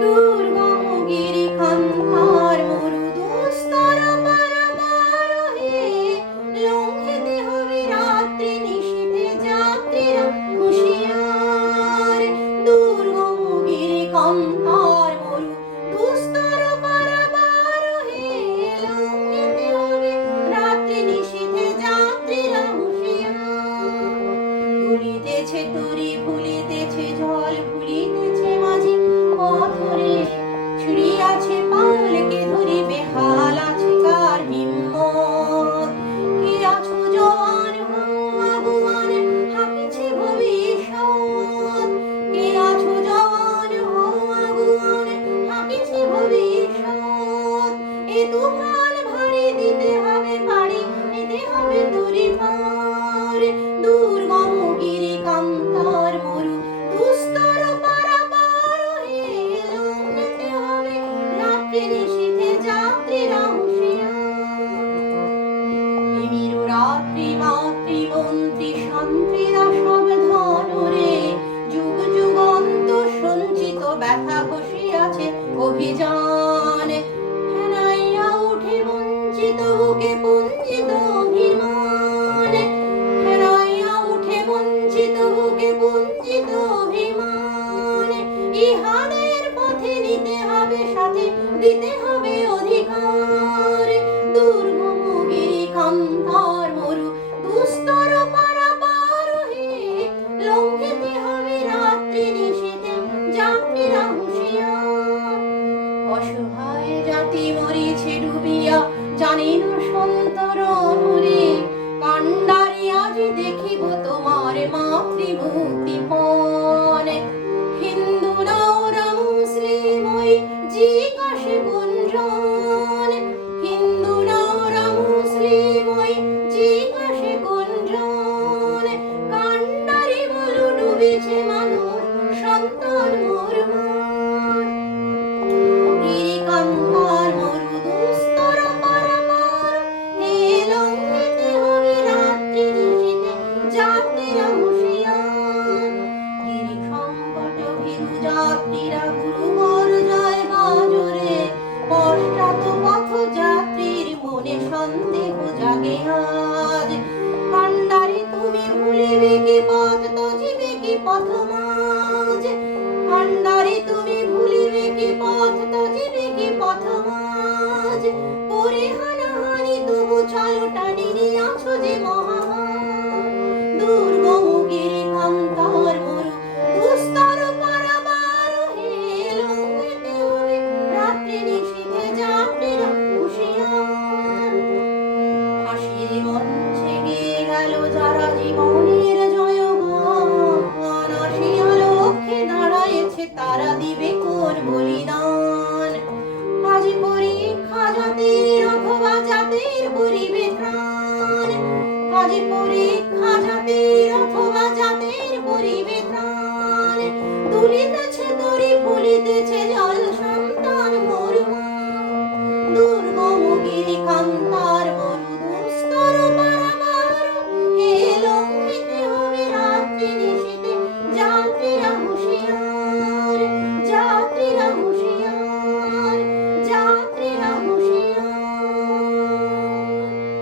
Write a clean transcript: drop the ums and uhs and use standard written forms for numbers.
দুর্গম গিরিখান্তার মরু দুস্তর পারাবার হে, লঙ্ঘিতে হবে রাত্রি নিশীথে যাত্রীরা হুঁশিয়ার। দুর্গম গিরিখান্তার মরু দুস্তর পারাবার হে, লঙ্ঘিতে হবে রাত্রি নিশীথে যাত্রীরা হুঁশিয়ার। ভুলিতেছে তরি ভুলিতেছে জল ভুলিতেছে মাঝি পথরে, ছুড়িয়াছে পালকে ধরিবে হাল আছে কার হিম্মত। কে আছো জওয়ান হো আগুয়ান হাকিছে ভবিষ্যৎ, কে আছো জওয়ান হো আগুয়ান হাকিছে ভবিষ্যৎ। এ তুফান ভারী দিতে হবে পাড়ি, দিতে হবে তরি পার। দুর্গম গিরিকান্তার মরু দুস্তর পারাবার হে, লঙ্ঘিতে হবে রাত্রি নিশীথে যাত্রীরা হুঁশিয়ার। তিমির রাত্রি মাতৃমন্ত্রী শান্তিরা সাবধান রে, যুগ যুগান্ত সঞ্চিত ব্যথা বসিয়াছে অভিযান। ফেনাইয়া উঠে বঞ্চিত বুকে পুঞ্জিত অভিমান, ফেনাইয়া উঠে বঞ্চিত বুকে পুঞ্জিত অভিমান। ইহাদের পথে নিতে হবে সাথে, দিতে হবে অধিকার। দুর্গম গিরিখান্তার মরু দুস্তর পারাবার হে, লঙ্ঘিতে হবে রাত্রি নিশীথে যাত্রীরা হুঁশিয়ার। অসহায় জাতি মরিছে ডুবিয়া জানি না সন্তরণ রে, কান্ডারি আজি দেখিব তোমার মাতৃমূর্তিপণ। হিন্দু নাওরা মুসলিম ওই জিজ্ঞাসে গুঞ্জন, হিন্দু নাওরা মুসলিম ওই জিজ্ঞাসে গুঞ্জন। কান্ডারি বলু ডুবিছে মানুষ সন্তান মোর। গিরিকান্তার মরু দুস্তর পারাবার হে, লঙ্ঘিতে হবে রাত্রি নিশীথে যাত্রীরা হুঁশিয়ার। গিরি সংকট ভীরু যাত্রীরা গুরুবর জয় বাজরে, পশ্চাৎ পথ যাত্রীর মনে সন্দেহ জাগে আজ। কান্ডারি তুমি ভুলিবে কি পথ, তজিবে কি পথ